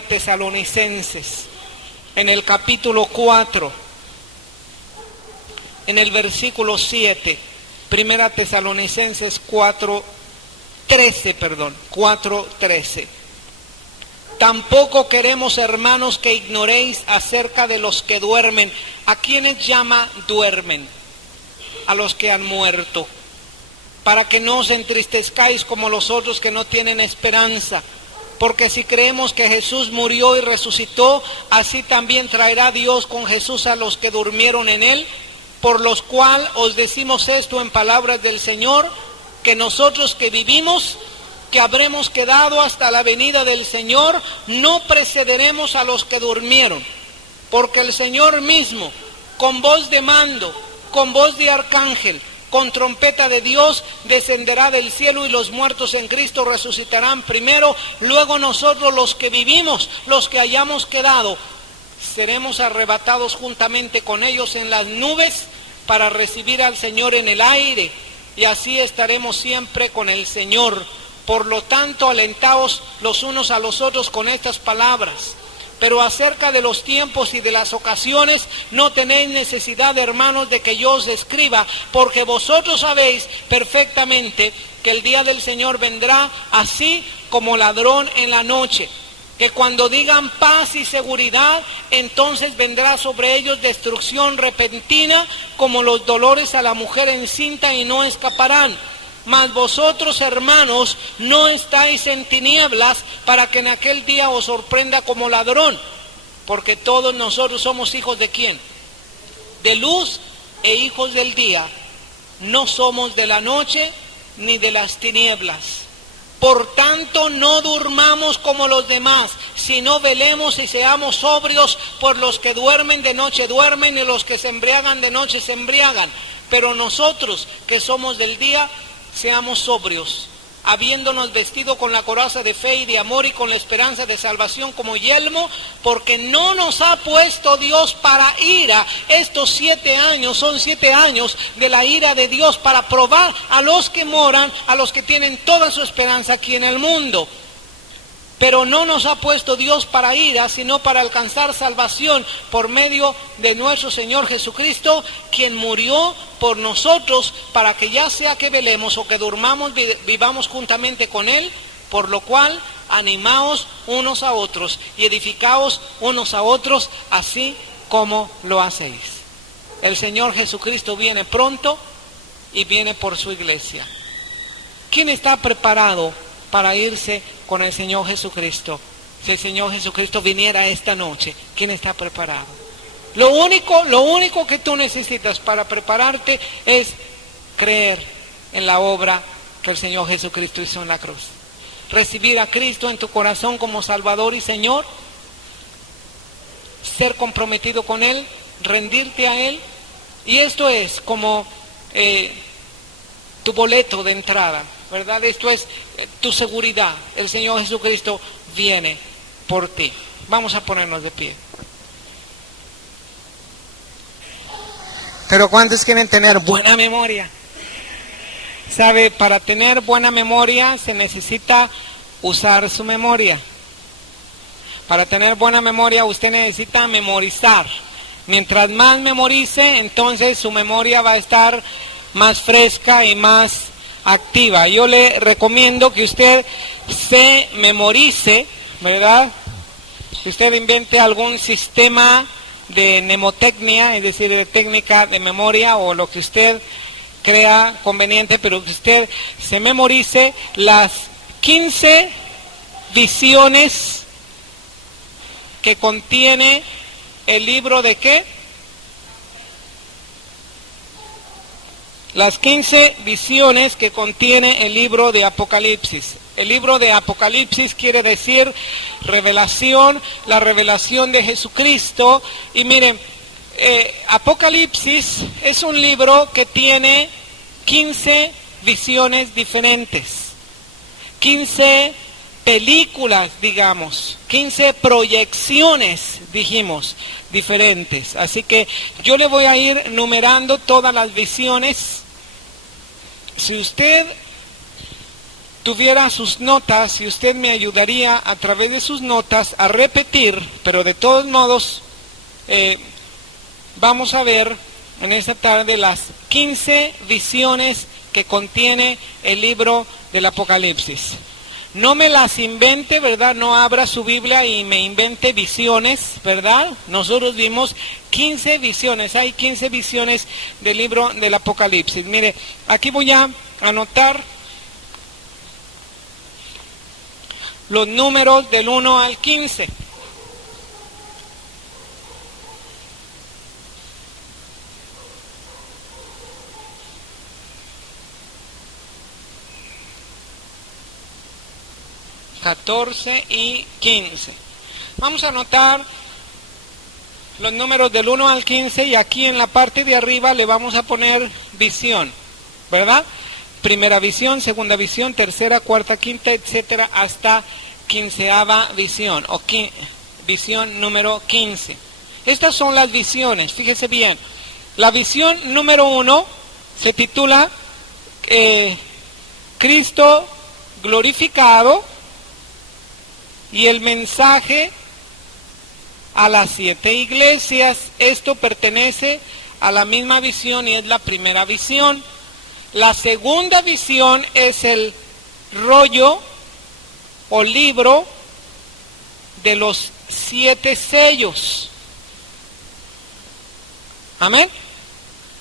Tesalonicenses, en el capítulo 4, en el versículo 7, Primera Tesalonicenses 4:13. Tampoco queremos, hermanos, que ignoréis acerca de los que duermen. ¿A quiénes llama duermen? A los que han muerto. Para que no os entristezcáis como los otros que no tienen esperanza. Porque si creemos que Jesús murió y resucitó, así también traerá Dios con Jesús a los que durmieron en él. Por los cuales os decimos esto en palabras del Señor, que nosotros que vivimos, que habremos quedado hasta la venida del Señor, no precederemos a los que durmieron. Porque el Señor mismo, con voz de mando, con voz de arcángel, con trompeta de Dios, descenderá del cielo, y los muertos en Cristo resucitarán primero. Luego nosotros, los que vivimos, los que hayamos quedado, seremos arrebatados juntamente con ellos en las nubes para recibir al Señor en el aire, y así estaremos siempre con el Señor. Por lo tanto, alentaos los unos a los otros con estas palabras. Pero acerca de los tiempos y de las ocasiones, no tenéis necesidad, hermanos, de que yo os escriba, porque vosotros sabéis perfectamente que el día del Señor vendrá así como ladrón en la noche. Que cuando digan paz y seguridad, entonces vendrá sobre ellos destrucción repentina, como los dolores a la mujer encinta, y no escaparán. Mas vosotros, hermanos, no estáis en tinieblas, para que en aquel día os sorprenda como ladrón. Porque todos nosotros somos hijos ¿de quién? De luz e hijos del día. No somos de la noche ni de las tinieblas. Por tanto, no durmamos como los demás, sino velemos y seamos sobrios, por los que duermen de noche duermen, y los que se embriagan de noche se embriagan. Pero nosotros, que somos del día, seamos sobrios, habiéndonos vestido con la coraza de fe y de amor, y con la esperanza de salvación como yelmo, porque no nos ha puesto Dios para ira. Estos 7 años son 7 años de la ira de Dios, para probar a los que moran, a los que tienen toda su esperanza aquí en el mundo. Pero no nos ha puesto Dios para ira, sino para alcanzar salvación por medio de nuestro Señor Jesucristo, quien murió por nosotros, para que ya sea que velemos o que durmamos, vivamos juntamente con Él. Por lo cual, animaos unos a otros y edificaos unos a otros, así como lo hacéis. El Señor Jesucristo viene pronto y viene por su iglesia. ¿Quién está preparado para irse con el Señor Jesucristo? Si el Señor Jesucristo viniera esta noche, ¿quién está preparado? Lo único que tú necesitas para prepararte es creer en la obra que el Señor Jesucristo hizo en la cruz. Recibir a Cristo en tu corazón como Salvador y Señor, ser comprometido con Él, rendirte a Él, y esto es como tu boleto de entrada, ¿verdad? Esto es tu seguridad. El Señor Jesucristo viene por ti. Vamos a ponernos de pie. Pero ¿cuántos quieren tener buena memoria? ¿Sabe? Para tener buena memoria se necesita usar su memoria. Para tener buena memoria usted necesita memorizar. Mientras más memorice, entonces su memoria va a estar más fresca y más activa. Yo le recomiendo que usted se memorice, ¿verdad? Que usted invente algún sistema de mnemotecnia, es decir, de técnica de memoria, o lo que usted crea conveniente, pero que usted se memorice las 15 visiones que contiene el libro de ¿qué? Las 15 visiones que contiene el libro de Apocalipsis. El libro de Apocalipsis quiere decir revelación, la revelación de Jesucristo. Y miren, Apocalipsis es un libro que tiene 15 visiones diferentes, 15 películas, digamos, 15 proyecciones, dijimos, diferentes. Así que yo le voy a ir numerando todas las visiones. Si usted tuviera sus notas y usted me ayudaría a través de sus notas a repetir, pero de todos modos vamos a ver en esta tarde las 15 visiones que contiene el libro del Apocalipsis. No me las invente, ¿verdad? No abra su Biblia y me invente visiones, ¿verdad? Nosotros vimos 15 visiones, hay 15 visiones del libro del Apocalipsis. Mire, aquí voy a anotar los números del 1 al 15. ...14 y 15. Vamos a anotar los números del 1 al 15 y aquí en la parte de arriba le vamos a poner visión, ¿verdad? Primera visión, segunda visión, tercera, cuarta, quinta, etcétera, hasta 15ª visión, o visión número 15. Estas son las visiones, fíjese bien. La visión número 1 se titula Cristo glorificado y el mensaje a las 7 iglesias. Esto pertenece a la misma visión y es la primera visión. La segunda visión es el rollo o libro de los 7 sellos. Amén.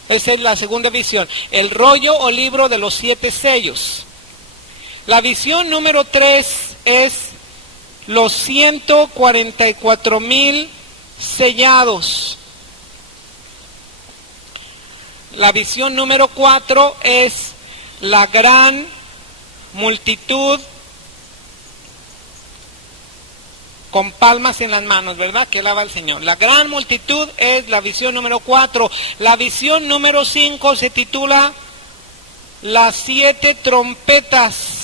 Esa es la segunda visión, el rollo o libro de los 7 sellos. La visión número 3 es los 144,000 sellados. La visión número 4 es la gran multitud con palmas en las manos, ¿verdad? Que alaba al Señor. La gran multitud es la visión número 4. La visión número 5 se titula las 7 trompetas.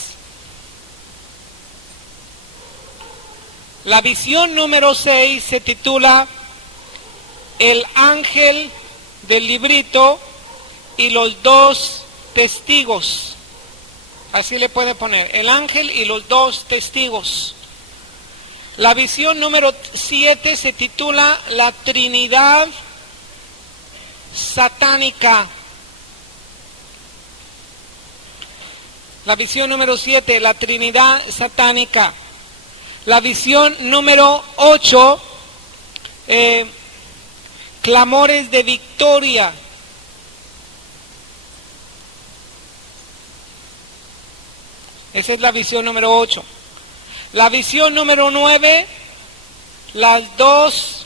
La visión número 6 se titula el ángel del librito y los 2 testigos. Así le puede poner, el ángel y los 2 testigos. La visión número 7 se titula la Trinidad satánica. La visión número 7, la Trinidad satánica. La visión número 8, clamores de victoria. Esa es la visión número 8. La visión número 9, las 2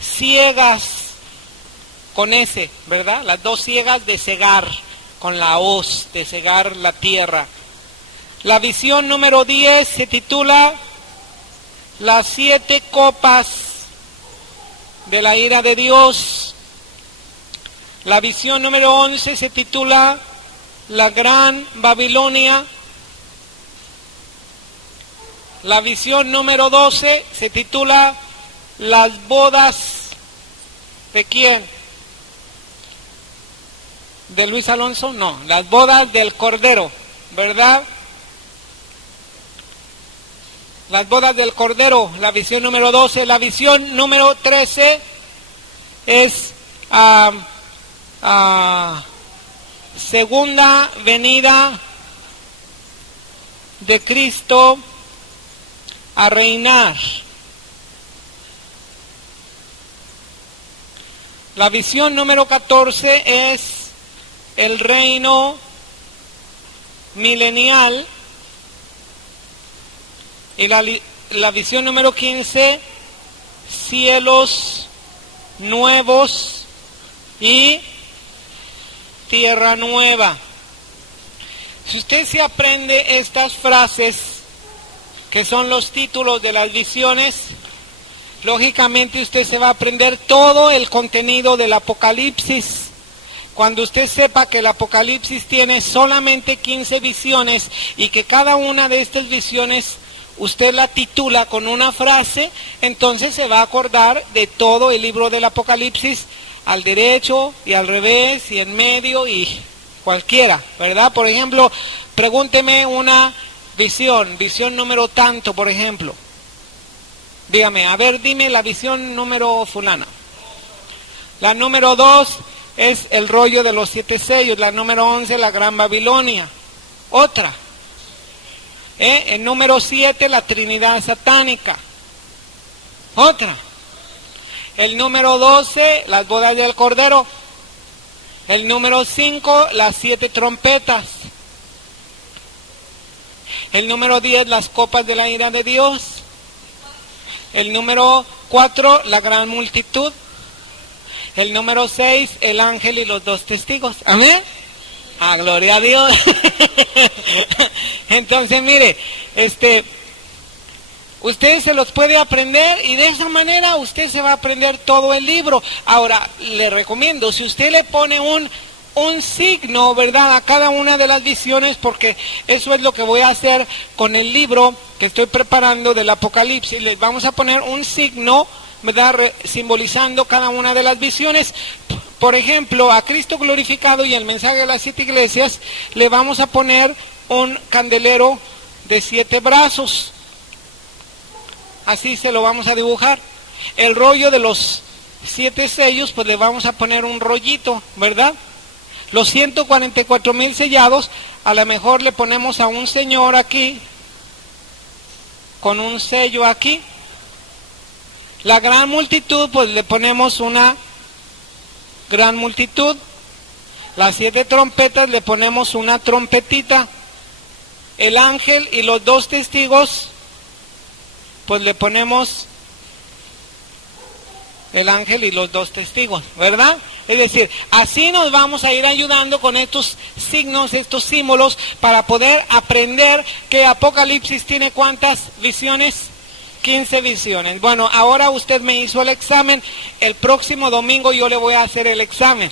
ciegas con S, ¿verdad? Las 2 ciegas de cegar, con la hoz, de cegar la tierra. La visión número 10 se titula las 7 copas de la ira de Dios. La visión número 11 se titula la gran Babilonia. La visión número 12 se titula las bodas ¿de quién? ¿De Luis Alonso? No, las bodas del Cordero, ¿verdad? Las bodas del Cordero, la visión número 12. La visión número 13 es segunda venida de Cristo a reinar. La visión número 14 es el reino milenial. Y la visión número 15, cielos nuevos y tierra nueva. Si usted se aprende estas frases, que son los títulos de las visiones, lógicamente usted se va a aprender todo el contenido del Apocalipsis. Cuando usted sepa que el Apocalipsis tiene solamente 15 visiones y que cada una de estas visiones usted la titula con una frase, entonces se va a acordar de todo el libro del Apocalipsis, al derecho y al revés y en medio y cualquiera, ¿verdad? Por ejemplo, pregúnteme una visión número tanto, por ejemplo. Dígame, a ver, dime la visión número fulana. La número 2 es el rollo de los 7 sellos, la número 11 la Gran Babilonia. Otra. El número 7 la Trinidad satánica. Otra. El número 12 las bodas del Cordero. El número 5 las 7 trompetas. El número 10 las copas de la ira de Dios. El número 4 la gran multitud. El número 6 el ángel y los 2 testigos. Amén. Ah, gloria a Dios. Entonces, mire, usted se los puede aprender y de esa manera usted se va a aprender todo el libro. Ahora, le recomiendo, si usted le pone un signo, ¿verdad?, a cada una de las visiones, porque eso es lo que voy a hacer con el libro que estoy preparando del Apocalipsis. Les vamos a poner un signo, ¿verdad?, simbolizando cada una de las visiones. Por ejemplo, a Cristo glorificado y el mensaje de las 7 iglesias, le vamos a poner un candelero de 7 brazos. Así se lo vamos a dibujar. El rollo de los 7 sellos, pues le vamos a poner un rollito, ¿verdad? Los 144,000 sellados, a lo mejor le ponemos a un señor aquí, con un sello aquí. La gran multitud, pues le ponemos una gran multitud. Las 7 trompetas le ponemos una trompetita. El ángel y los 2 testigos, pues le ponemos el ángel y los 2 testigos, ¿verdad? Es decir, así nos vamos a ir ayudando con estos signos, estos símbolos, para poder aprender que Apocalipsis tiene ¿cuántas visiones? 15 visiones. Bueno, ahora usted me hizo el examen, el próximo domingo yo le voy a hacer el examen.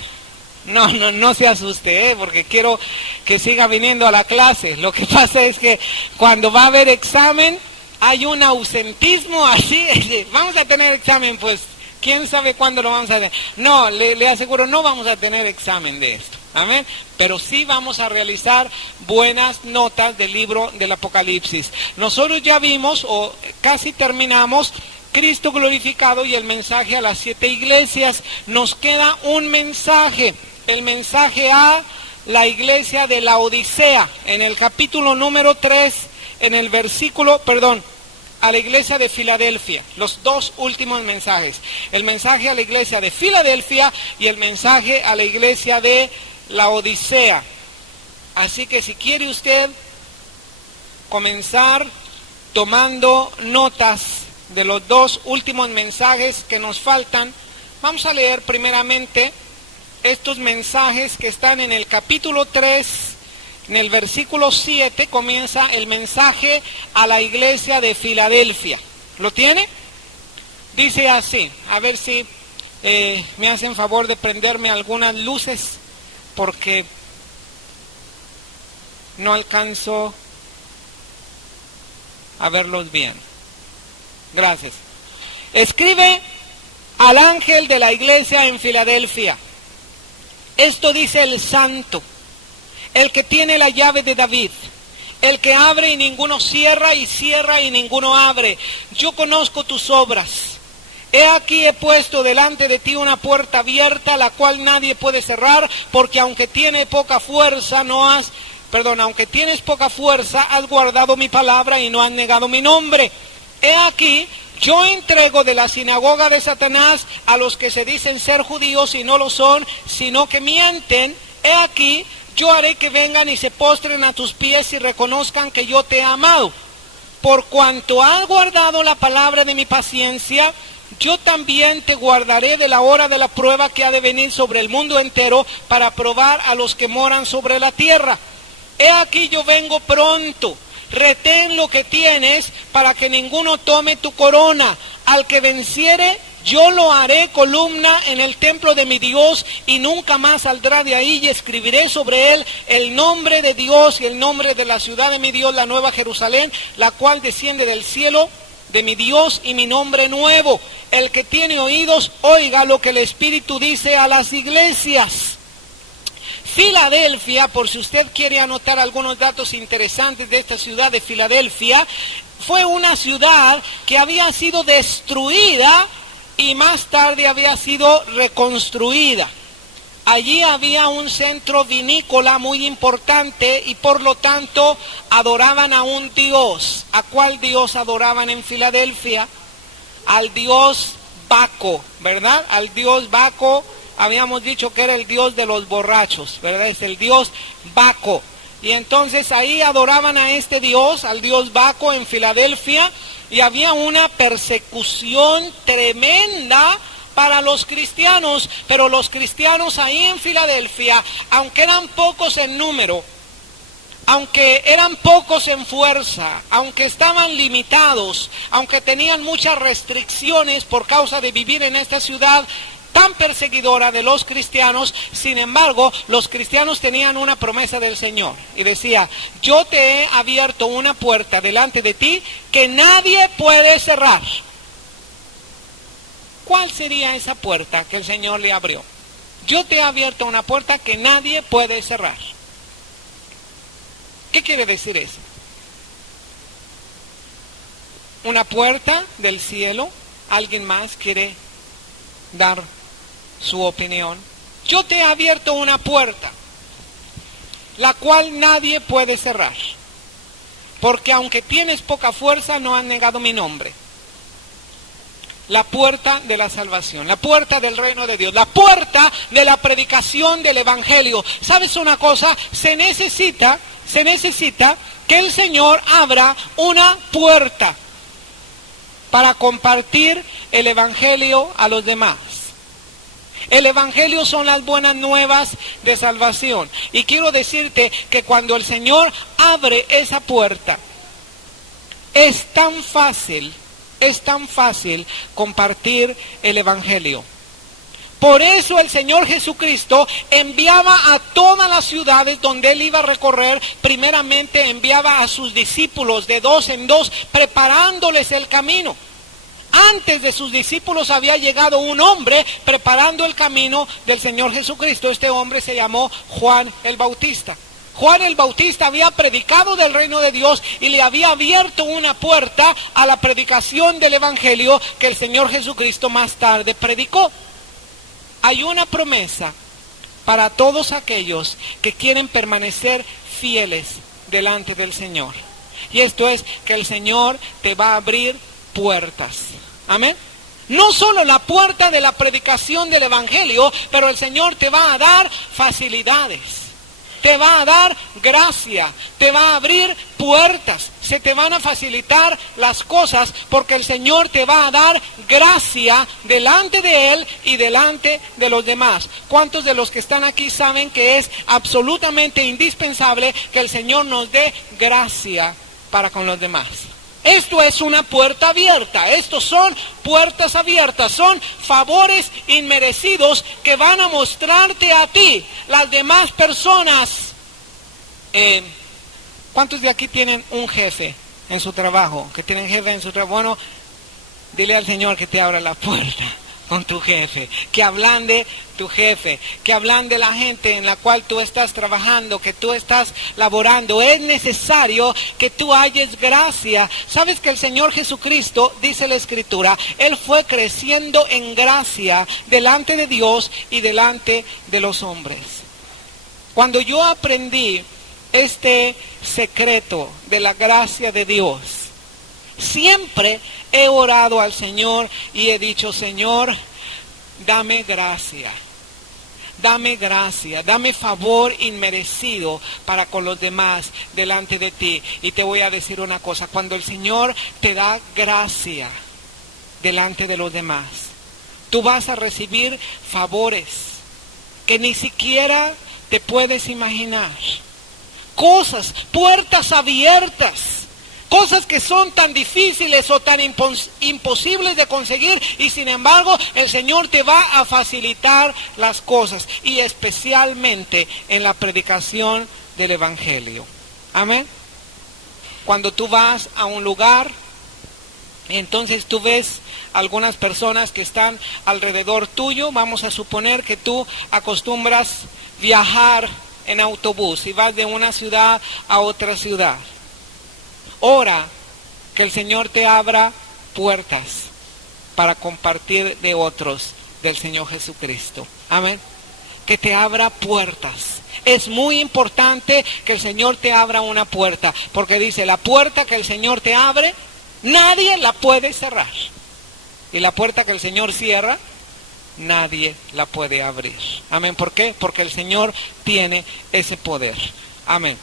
No se asuste, porque quiero que siga viniendo a la clase. Lo que pasa es que cuando va a haber examen, hay un ausentismo así, vamos a tener examen, pues, ¿quién sabe cuándo lo vamos a tener? No, le aseguro, no vamos a tener examen de esto, amén, pero sí vamos a realizar buenas notas del libro del Apocalipsis. Nosotros ya vimos, o casi terminamos, Cristo glorificado y el mensaje a las 7 iglesias. Nos queda un mensaje, el mensaje a la iglesia de la Odisea, en el capítulo número 3, en el versículo, a la iglesia de Filadelfia, los 2 últimos mensajes, el mensaje a la iglesia de Filadelfia y el mensaje a la iglesia de la Odisea. Así que si quiere usted comenzar tomando notas de los 2 últimos mensajes que nos faltan, vamos a leer primeramente estos mensajes que están en el capítulo 3, en el versículo 7 comienza el mensaje a la iglesia de Filadelfia. ¿Lo tiene? Dice así, a ver si me hacen favor de prenderme algunas luces, porque no alcanzo a verlos bien. Gracias. Escribe al ángel de la iglesia en Filadelfia. Esto dice el santo, el que tiene la llave de David, el que abre y ninguno cierra, y cierra y ninguno abre. Yo conozco tus obras. He aquí he puesto delante de ti una puerta abierta, la cual nadie puede cerrar, porque aunque tienes poca fuerza, aunque tienes poca fuerza, has guardado mi palabra y no has negado mi nombre. He aquí, yo entrego de la sinagoga de Satanás a los que se dicen ser judíos y no lo son, sino que mienten. He aquí, yo haré que vengan y se postren a tus pies y reconozcan que yo te he amado. Por cuanto has guardado la palabra de mi paciencia, yo también te guardaré de la hora de la prueba que ha de venir sobre el mundo entero para probar a los que moran sobre la tierra. He aquí yo vengo pronto. Retén lo que tienes para que ninguno tome tu corona. Al que venciere, yo lo haré columna en el templo de mi Dios y nunca más saldrá de ahí, y escribiré sobre él el nombre de Dios y el nombre de la ciudad de mi Dios, la nueva Jerusalén, la cual desciende del cielo de mi Dios, y mi nombre nuevo. El que tiene oídos, oiga lo que el Espíritu dice a las iglesias. Filadelfia, por si usted quiere anotar algunos datos interesantes de esta ciudad de Filadelfia, fue una ciudad que había sido destruida y más tarde había sido reconstruida. Allí había un centro vinícola muy importante y por lo tanto adoraban a un dios. ¿A cuál dios adoraban en Filadelfia? Al dios Baco, ¿verdad? Al dios Baco, habíamos dicho que era el dios de los borrachos, ¿verdad? Es el dios Baco. Y entonces ahí adoraban a este dios, al dios Baco en Filadelfia, y había una persecución tremenda para los cristianos, pero los cristianos ahí en Filadelfia, aunque eran pocos en número, aunque eran pocos en fuerza, aunque estaban limitados, aunque tenían muchas restricciones por causa de vivir en esta ciudad tan perseguidora de los cristianos, sin embargo, los cristianos tenían una promesa del Señor y decía: yo te he abierto una puerta delante de ti que nadie puede cerrar. ¿Cuál sería esa puerta que el Señor le abrió? Yo te he abierto una puerta que nadie puede cerrar. ¿Qué quiere decir eso? Una puerta del cielo. ¿Alguien más quiere dar su opinión? Yo te he abierto una puerta, la cual nadie puede cerrar. Porque aunque tienes poca fuerza, no has negado mi nombre. La puerta de la salvación, la puerta del reino de Dios, la puerta de la predicación del evangelio. ¿Sabes una cosa? Se necesita que el Señor abra una puerta para compartir el evangelio a los demás. El evangelio son las buenas nuevas de salvación. Y quiero decirte que cuando el Señor abre esa puerta, es tan fácil compartir el evangelio. Por eso el Señor Jesucristo enviaba a todas las ciudades donde Él iba a recorrer. Primeramente enviaba a sus discípulos de 2 en 2, preparándoles el camino. Antes de sus discípulos había llegado un hombre preparando el camino del Señor Jesucristo. Este hombre se llamó Juan el Bautista. Juan el Bautista había predicado del reino de Dios y le había abierto una puerta a la predicación del evangelio que el Señor Jesucristo más tarde predicó. Hay una promesa para todos aquellos que quieren permanecer fieles delante del Señor. Y esto es que el Señor te va a abrir puertas. Amén. No solo la puerta de la predicación del evangelio, pero el Señor te va a dar facilidades. Te va a dar gracia, te va a abrir puertas, se te van a facilitar las cosas porque el Señor te va a dar gracia delante de Él y delante de los demás. ¿Cuántos de los que están aquí saben que es absolutamente indispensable que el Señor nos dé gracia para con los demás? Esto es una puerta abierta, estos son puertas abiertas, son favores inmerecidos que van a mostrarte a ti, las demás personas. ¿Cuántos de aquí tienen un jefe en su trabajo? Que tienen jefe en su trabajo. Bueno, dile al Señor que te abra la puerta con tu jefe, que hablan de tu jefe, que hablan de la gente en la cual tú estás trabajando, que tú estás laborando. Es necesario que tú halles gracia. Sabes que el Señor Jesucristo, dice la Escritura, Él fue creciendo en gracia delante de Dios y delante de los hombres. Cuando yo aprendí este secreto de la gracia de Dios, siempre he orado al Señor y he dicho: Señor, dame gracia, dame favor inmerecido para con los demás delante de ti. Y te voy a decir una cosa: cuando el Señor te da gracia delante de los demás, tú vas a recibir favores que ni siquiera te puedes imaginar. Cosas, puertas abiertas. Cosas que son tan difíciles o tan imposibles de conseguir, y sin embargo el Señor te va a facilitar las cosas, y especialmente en la predicación del evangelio. Amén. Cuando tú vas a un lugar Y entonces tú ves algunas personas que están alrededor tuyo. Vamos a suponer que tú acostumbras viajar en autobús y vas de una ciudad a otra ciudad. Ora que el Señor te abra puertas para compartir de otros del Señor Jesucristo. Amén. Que te abra puertas. Es muy importante que el Señor te abra una puerta, porque dice, la puerta que el Señor te abre, nadie la puede cerrar. Y la puerta que el Señor cierra, nadie la puede abrir. Amén. ¿Por qué? Porque el Señor tiene ese poder. Amén.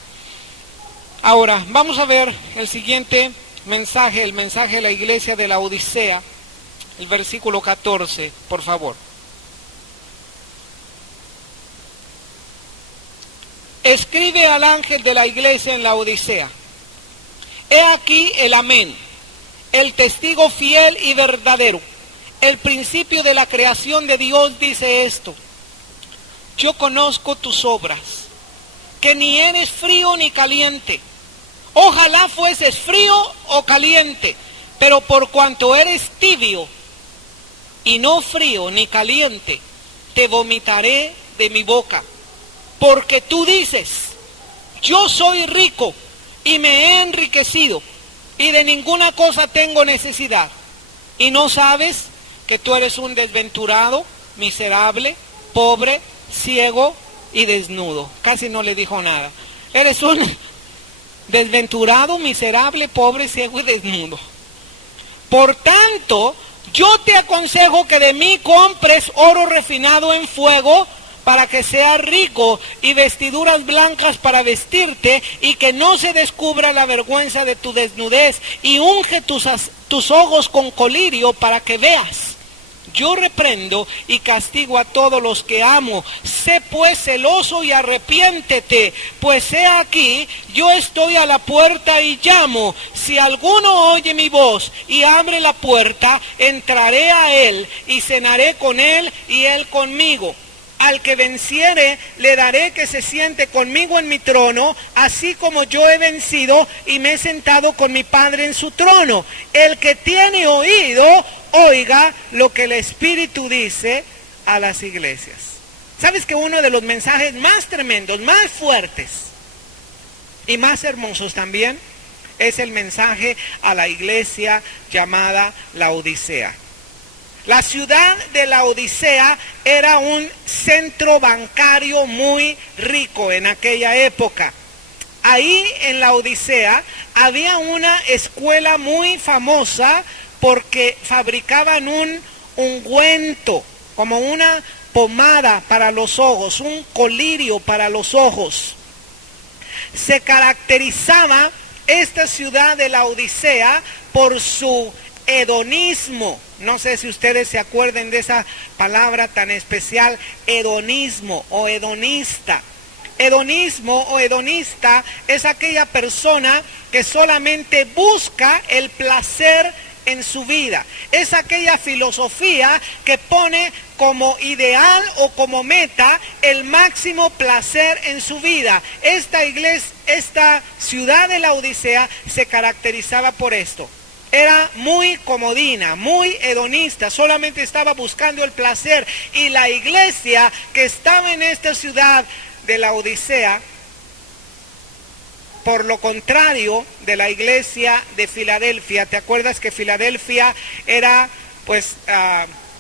Ahora, vamos a ver el siguiente mensaje, el mensaje de la iglesia de la Odisea, el versículo 14, por favor. Escribe al ángel de la iglesia en la Odisea: he aquí el amén, el testigo fiel y verdadero, el principio de la creación de Dios dice esto: yo conozco tus obras, que ni eres frío ni caliente. Ojalá fueses frío o caliente, pero por cuanto eres tibio y no frío ni caliente, te vomitaré de mi boca. Porque tú dices, yo soy rico y me he enriquecido y de ninguna cosa tengo necesidad. Y no sabes que tú eres un desventurado, miserable, pobre, ciego y desnudo. Casi no le dijo nada. Eres un desventurado, miserable, pobre, ciego y desnudo. Por tanto, yo te aconsejo que de mí compres oro refinado en fuego, para que seas rico, y vestiduras blancas para vestirte, y que no se descubra la vergüenza de tu desnudez, y unge tus ojos con colirio para que veas. Yo reprendo y castigo a todos los que amo. Sé pues celoso y arrepiéntete, pues he aquí, yo estoy a la puerta y llamo. Si alguno oye mi voz y abre la puerta, entraré a él y cenaré con él y él conmigo. Al que venciere, le daré que se siente conmigo en mi trono, así como yo he vencido y me he sentado con mi Padre en su trono. El que tiene oído, oiga lo que el Espíritu dice a las iglesias. ¿Sabes que uno de los mensajes más tremendos, más fuertes y más hermosos también es el mensaje a la iglesia llamada la Odisea? La ciudad de la Odisea era un centro bancario muy rico en aquella época. Ahí en la Odisea había una escuela muy famosa porque fabricaban un ungüento, como una pomada para los ojos, un colirio para los ojos. Se caracterizaba esta ciudad de la Odisea por su hedonismo. No sé si ustedes se acuerden de esa palabra tan especial, hedonismo o hedonista. Hedonismo o hedonista es aquella persona que solamente busca el placer en su vida. Es aquella filosofía que pone como ideal o como meta el máximo placer en su vida. Esta ciudad de la Odisea se caracterizaba por esto. Era muy comodina, muy hedonista, solamente estaba buscando el placer. Y la iglesia que estaba en esta ciudad de la Odisea, por lo contrario de la iglesia de Filadelfia, ¿te acuerdas que Filadelfia era pues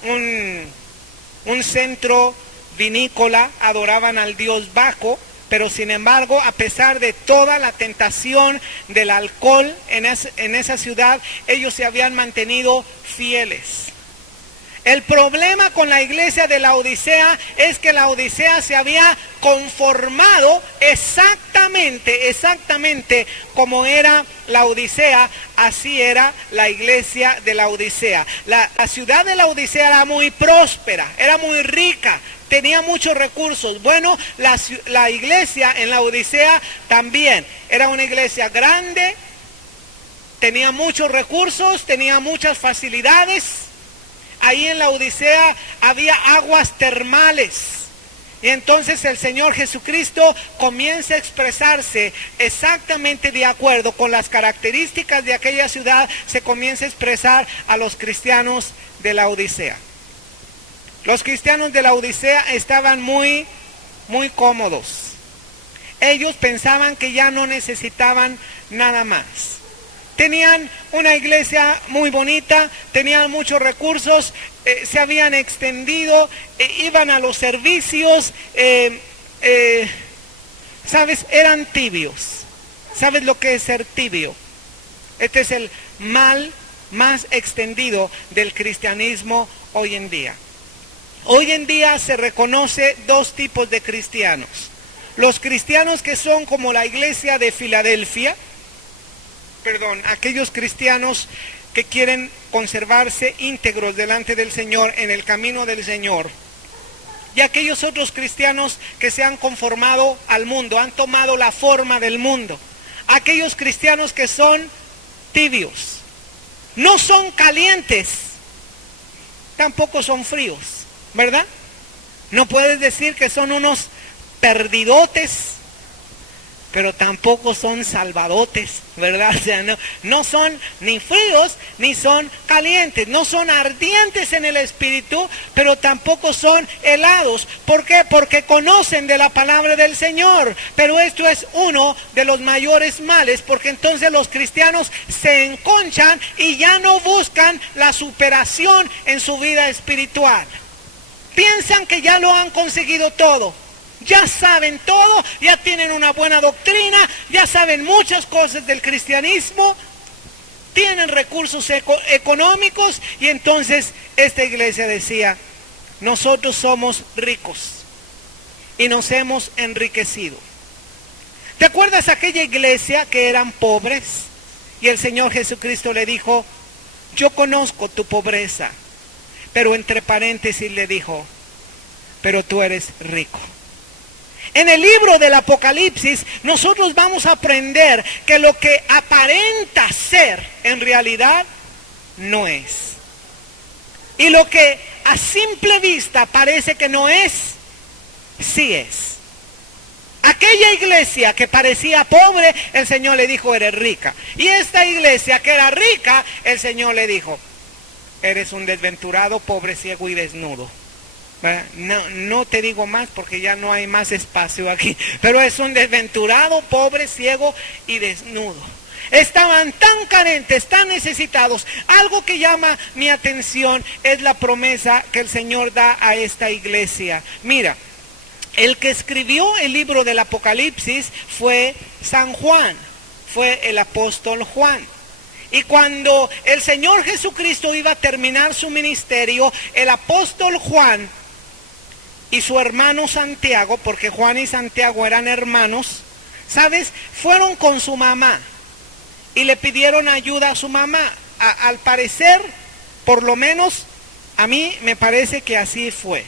un centro vinícola? Adoraban al dios Baco. Pero sin embargo, a pesar de toda la tentación del alcohol en esa ciudad, ellos se habían mantenido fieles. El problema con la iglesia de la Odisea es que la Odisea se había conformado exactamente como era la Odisea, así era la iglesia de la Odisea. La ciudad de la Odisea era muy próspera, era muy rica, tenía muchos recursos. Bueno, la iglesia en la Odisea también era una iglesia grande, tenía muchos recursos, tenía muchas facilidades. Ahí en la Odisea había aguas termales Y entonces el Señor Jesucristo comienza a expresarse exactamente de acuerdo con las características de aquella ciudad, se comienza a expresar a los cristianos de la Odisea. Los cristianos de la Odisea estaban muy cómodos. Ellos pensaban que ya no necesitaban nada más. Tenían una iglesia muy bonita, tenían muchos recursos, se habían extendido, iban a los servicios, ¿sabes? Eran tibios. ¿Sabes lo que es ser tibio? Este es el mal más extendido del cristianismo hoy en día. Hoy en día se reconoce dos tipos de cristianos. Los cristianos que son como la iglesia de Filadelfia, aquellos cristianos que quieren conservarse íntegros delante del Señor, en el camino del Señor. Y aquellos otros cristianos que se han conformado al mundo, han tomado la forma del mundo. Aquellos cristianos que son tibios, no son calientes, tampoco son fríos, ¿verdad? No puedes decir que son unos perdidotes, pero tampoco son salvadotes, ¿verdad? O sea, no son ni fríos ni son calientes, no son ardientes en el espíritu, pero tampoco son helados. ¿Por qué? Porque conocen de la palabra del Señor. Pero esto es uno de los mayores males, porque entonces los cristianos se enconchan y ya no buscan la superación en su vida espiritual. Piensan que ya lo han conseguido todo. Ya saben todo, ya tienen una buena doctrina, ya saben muchas cosas del cristianismo, tienen recursos económicos, y entonces esta iglesia decía, nosotros somos ricos y nos hemos enriquecido. ¿Te acuerdas aquella iglesia que eran pobres? Y el Señor Jesucristo le dijo, yo conozco tu pobreza, pero entre paréntesis le dijo, pero tú eres rico. En el libro del Apocalipsis nosotros vamos a aprender que lo que aparenta ser en realidad no es. Y lo que a simple vista parece que no es, sí es. Aquella iglesia que parecía pobre, el Señor le dijo, eres rica. Y esta iglesia que era rica, el Señor le dijo, eres un desventurado, pobre, ciego y desnudo. No te digo más porque ya no hay más espacio aquí, pero es un desventurado, pobre, ciego y desnudo. Estaban tan carentes, tan necesitados. Algo que llama mi atención es la promesa que el Señor da a esta iglesia. Mira, el que escribió el libro del Apocalipsis fue San Juan, fue el apóstol Juan. Y cuando el Señor Jesucristo iba a terminar su ministerio, el apóstol Juan y su hermano Santiago, porque Juan y Santiago eran hermanos, ¿sabes? Fueron con su mamá y le pidieron ayuda a su mamá. Al parecer, por lo menos a mí me parece que así fue.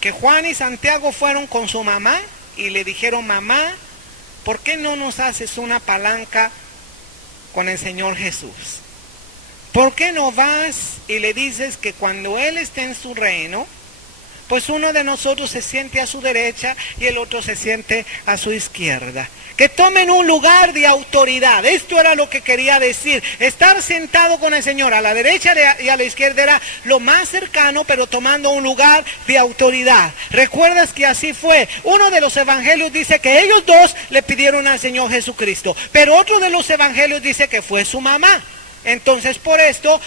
Que Juan y Santiago fueron con su mamá y le dijeron, mamá, ¿por qué no nos haces una palanca con el Señor Jesús? ¿Por qué no vas y le dices que cuando Él esté en su reino, pues uno de nosotros se siente a su derecha y el otro se siente a su izquierda? Que tomen un lugar de autoridad. Esto era lo que quería decir. Estar sentado con el Señor a la derecha y a la izquierda era lo más cercano, pero tomando un lugar de autoridad. ¿Recuerdas que así fue? Uno de los evangelios dice que ellos dos le pidieron al Señor Jesucristo, pero otro de los evangelios dice que fue su mamá. Entonces por estos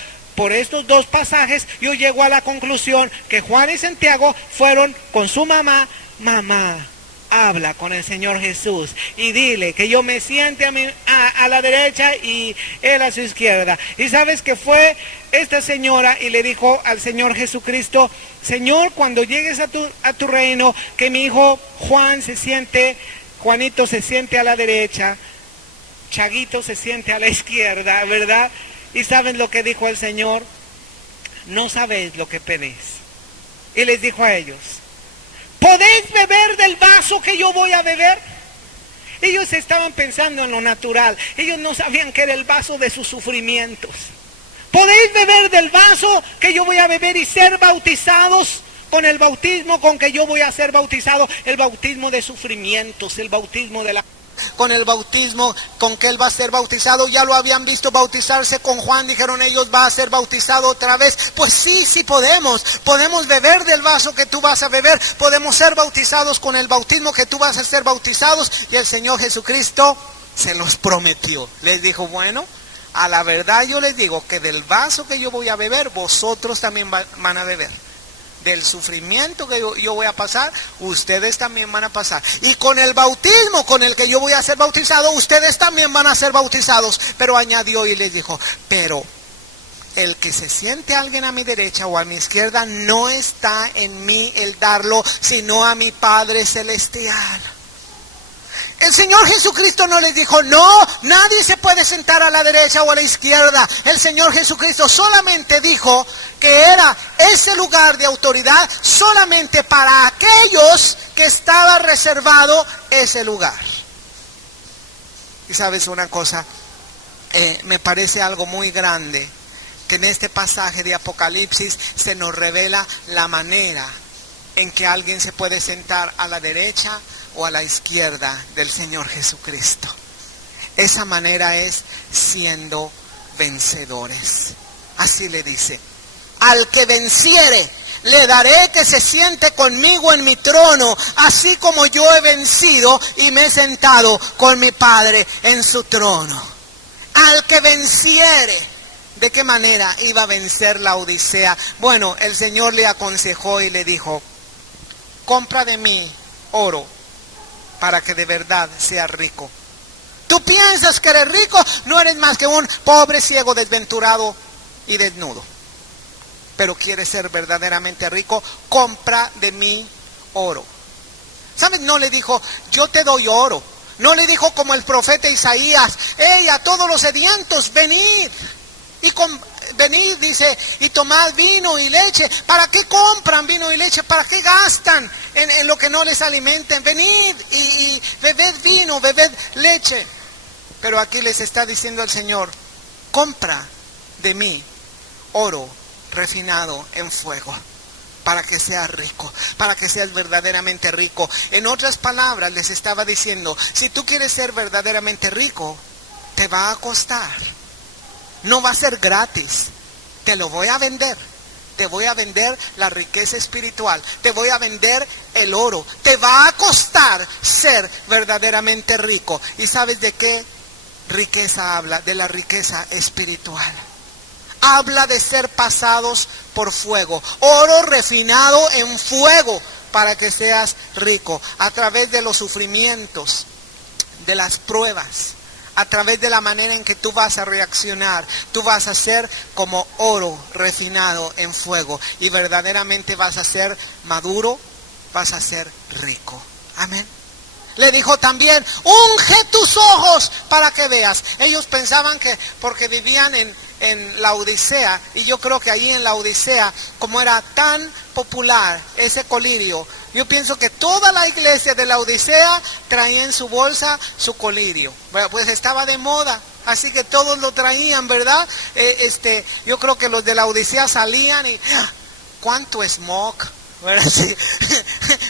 dos pasajes yo llego a la conclusión que Juan y Santiago fueron con su mamá. Mamá, habla con el Señor Jesús y dile que yo me siente a la derecha y Él a su izquierda. Y sabes que fue esta señora y le dijo al Señor Jesucristo, Señor, cuando llegues a tu reino, que mi hijo Juanito se siente a la derecha, Chaguito se siente a la izquierda, ¿verdad? ¿Y saben lo que dijo el Señor? No sabéis lo que pedís. Y les dijo a ellos, ¿podéis beber del vaso que yo voy a beber? Ellos estaban pensando en lo natural. Ellos no sabían que era el vaso de sus sufrimientos. ¿Podéis beber del vaso que yo voy a beber y ser bautizados con el bautismo con que yo voy a ser bautizado, el bautismo de sufrimientos, el bautismo de la... Con el bautismo con que él va a ser bautizado, ya lo habían visto bautizarse con Juan, dijeron ellos, va a ser bautizado otra vez. Pues sí podemos beber del vaso que tú vas a beber, podemos ser bautizados con el bautismo que tú vas a ser bautizados. Y el Señor Jesucristo se los prometió, les dijo, bueno, a la verdad yo les digo que del vaso que yo voy a beber, vosotros también van a beber. Del sufrimiento que yo voy a pasar, ustedes también van a pasar. Y con el bautismo con el que yo voy a ser bautizado, ustedes también van a ser bautizados. Pero añadió y les dijo, pero el que se siente alguien a mi derecha o a mi izquierda, no está en mí el darlo, sino a mi Padre Celestial. El Señor Jesucristo no les dijo, no, nadie se puede sentar a la derecha o a la izquierda. El Señor Jesucristo solamente dijo que era ese lugar de autoridad solamente para aquellos que estaba reservado ese lugar. Y sabes una cosa, me parece algo muy grande que en este pasaje de Apocalipsis se nos revela la manera en que alguien se puede sentar a la derecha o a la izquierda del Señor Jesucristo. Esa manera es siendo vencedores. Así le dice, al que venciere, le daré que se siente conmigo en mi trono, así como yo he vencido y me he sentado con mi Padre en su trono. Al que venciere. ¿De qué manera iba a vencer la Odisea? Bueno, el Señor le aconsejó y le dijo, compra de mí oro para que de verdad seas rico. ¿Tú piensas que eres rico? No eres más que un pobre, ciego, desventurado y desnudo. Pero quieres ser verdaderamente rico, compra de mí oro. ¿Sabes? No le dijo, yo te doy oro. No le dijo como el profeta Isaías, hey, a todos los sedientos, venid. Venid, dice, y tomad vino y leche. ¿Para qué compran vino y leche? ¿Para qué gastan en lo que no les alimenten? Venid y bebed vino, bebed leche. Pero aquí les está diciendo el Señor, compra de mí oro refinado en fuego, para que seas rico, para que seas verdaderamente rico. En otras palabras les estaba diciendo, si tú quieres ser verdaderamente rico, te va a costar. No va a ser gratis, te lo voy a vender. Te voy a vender la riqueza espiritual, te voy a vender el oro. Te va a costar ser verdaderamente rico. ¿Y sabes de qué riqueza habla? De la riqueza espiritual. Habla de ser pasados por fuego, oro refinado en fuego, para que seas rico, a través de los sufrimientos, de las pruebas. A través de la manera en que tú vas a reaccionar, tú vas a ser como oro refinado en fuego. Y verdaderamente vas a ser maduro, vas a ser rico. Amén. Le dijo también, unge tus ojos para que veas. Ellos pensaban que porque vivían en la Odisea, y yo creo que ahí en la Odisea, como era tan popular ese colirio, yo pienso que toda la iglesia de la Odisea traía en su bolsa su colirio. Bueno, pues estaba de moda, así que todos lo traían, ¿verdad? Yo creo que los de la Odisea salían y ¿cuánto smog? ¿Verdad? Sí.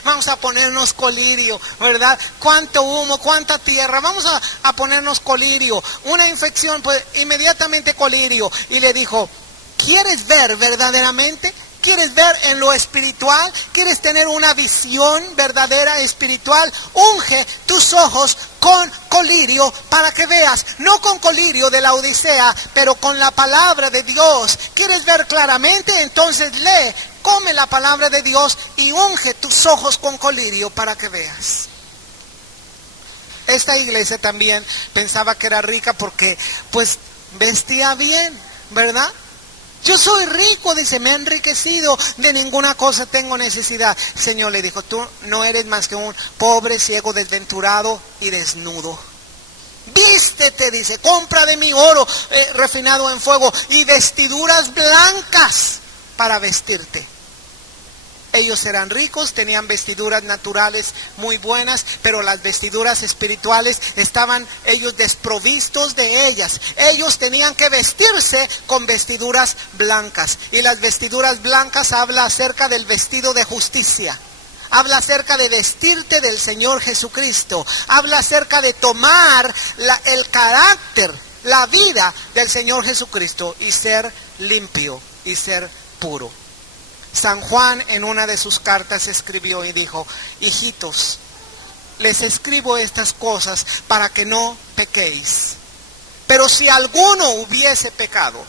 Vamos a ponernos colirio, ¿verdad? Cuánto humo, cuánta tierra, vamos a ponernos colirio. Una infección, pues inmediatamente colirio. Y le dijo, ¿quieres ver verdaderamente? ¿Quieres ver en lo espiritual? ¿Quieres tener una visión verdadera espiritual? Unge tus ojos con colirio para que veas, no con colirio de la Odisea, pero con la palabra de Dios. ¿Quieres ver claramente? Entonces lee, come la palabra de Dios y unge tus ojos con colirio para que veas. Esta iglesia también pensaba que era rica porque pues vestía bien, ¿verdad? Yo soy rico, dice, me he enriquecido, de ninguna cosa tengo necesidad. El Señor le dijo, tú no eres más que un pobre, ciego, desventurado y desnudo. Vístete, dice, compra de mi oro refinado en fuego y vestiduras blancas para vestirte. Ellos eran ricos, tenían vestiduras naturales muy buenas, pero las vestiduras espirituales estaban ellos desprovistos de ellas. Ellos tenían que vestirse con vestiduras blancas. Y las vestiduras blancas habla acerca del vestido de justicia. Habla acerca de vestirte del Señor Jesucristo. Habla acerca de tomar el carácter, la vida del Señor Jesucristo y ser limpio y ser puro. San Juan en una de sus cartas escribió y dijo: hijitos, les escribo estas cosas para que no pequéis. Pero si alguno hubiese pecado,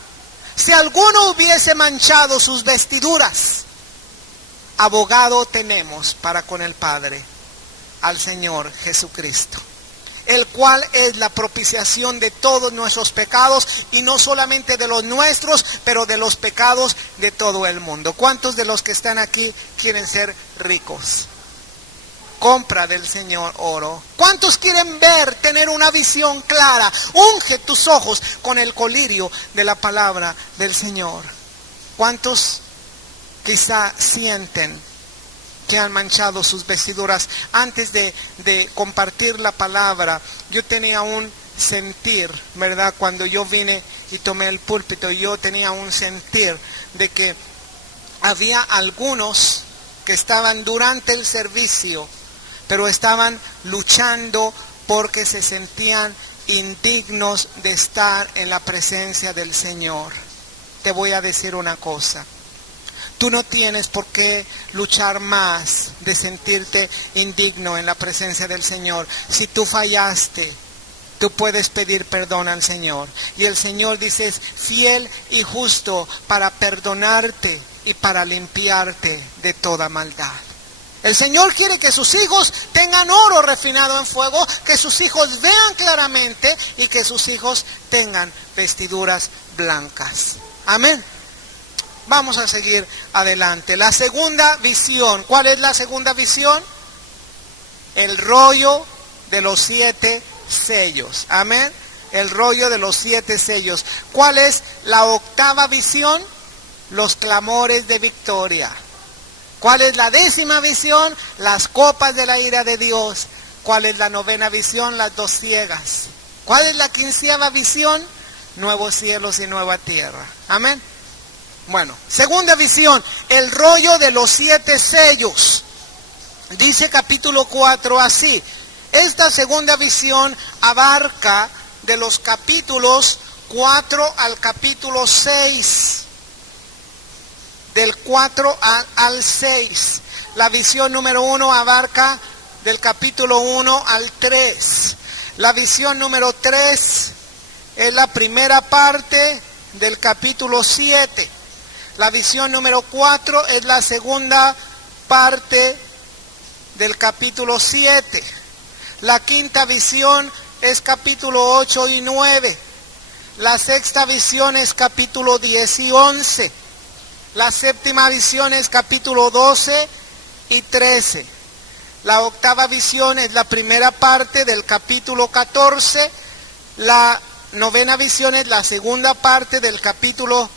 si alguno hubiese manchado sus vestiduras, abogado tenemos para con el Padre, al Señor Jesucristo, el cual es la propiciación de todos nuestros pecados, y no solamente de los nuestros, pero de los pecados de todo el mundo. ¿Cuántos de los que están aquí quieren ser ricos? Compra del Señor oro. ¿Cuántos quieren ver, tener una visión clara? Unge tus ojos con el colirio de la palabra del Señor. ¿Cuántos quizá sienten que han manchado sus vestiduras? Antes de compartir la palabra, yo tenía un sentir, ¿verdad? Cuando yo vine y tomé el púlpito, yo tenía un sentir de que había algunos que estaban durante el servicio, pero estaban luchando porque se sentían indignos de estar en la presencia del Señor. Te voy a decir una cosa: tú no tienes por qué luchar más de sentirte indigno en la presencia del Señor. Si tú fallaste, tú puedes pedir perdón al Señor. Y el Señor dice: es fiel y justo para perdonarte y para limpiarte de toda maldad. El Señor quiere que sus hijos tengan oro refinado en fuego, que sus hijos vean claramente y que sus hijos tengan vestiduras blancas. Amén. Vamos a seguir adelante. La segunda visión. ¿Cuál es la segunda visión? El rollo de los 7 sellos. Amén. El rollo de los 7 sellos. ¿Cuál es la octava visión? Los clamores de victoria. ¿Cuál es la 10ª visión? Las copas de la ira de Dios. ¿Cuál es la 9ª visión? Las 2 ciegas. ¿Cuál es la 15ª visión? Nuevos cielos y nueva tierra. Amén. Bueno, segunda visión, el rollo de los 7 sellos. Dice capítulo 4 así: esta segunda visión abarca de los capítulos 4 al capítulo 6. Del 4 al 6. La visión número 1 abarca del capítulo 1 al 3. La visión número 3 es la primera parte del capítulo 7. La visión número 4 es la segunda parte del capítulo 7. La quinta visión es capítulo 8 y 9. La sexta visión es capítulo 10 y 11. La séptima visión es capítulo 12 y 13. La octava visión es la primera parte del capítulo 14. La novena visión es la segunda parte del capítulo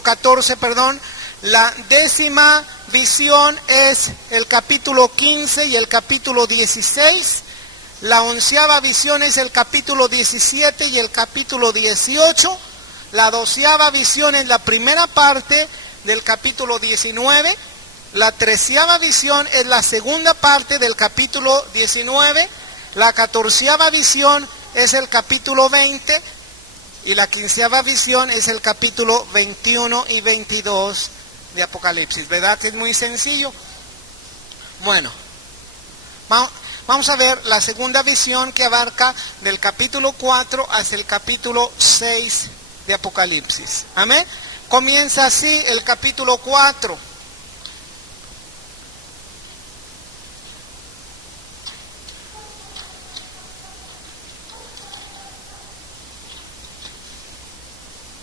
14, perdón. La 10ª visión es el capítulo 15 y el capítulo 16. La 11ª visión es el capítulo 17 y el capítulo 18. La 12ª visión es la primera parte del capítulo 19. La 13ª visión es la segunda parte del capítulo 19. La 14ª visión es el capítulo 20. Y la 15ª visión es el capítulo 21 y 22 de Apocalipsis. ¿Verdad que es muy sencillo? Bueno, vamos a ver la segunda visión, que abarca del capítulo 4 hasta el capítulo 6 de Apocalipsis. Amén. Comienza así el capítulo 4.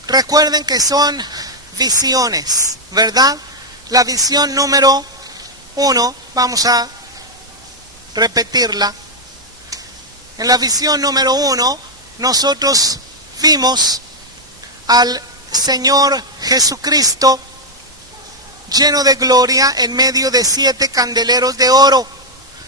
Recuerden que son visiones, ¿verdad? La visión número 1, vamos a repetirla. En la visión número 1, nosotros vimos al Señor Jesucristo lleno de gloria, en medio de 7 candeleros de oro.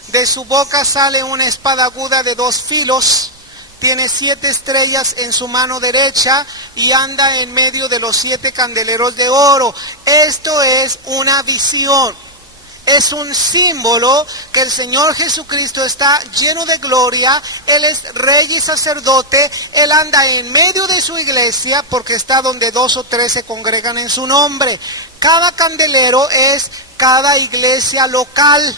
De su boca sale una espada aguda de 2 filos. Tiene 7 estrellas en su mano derecha y anda en medio de los 7 candeleros de oro. Esto es una visión. Es un símbolo que el Señor Jesucristo está lleno de gloria. Él es rey y sacerdote. Él anda en medio de su iglesia porque está donde 2 o 3 se congregan en su nombre. Cada candelero es cada iglesia local.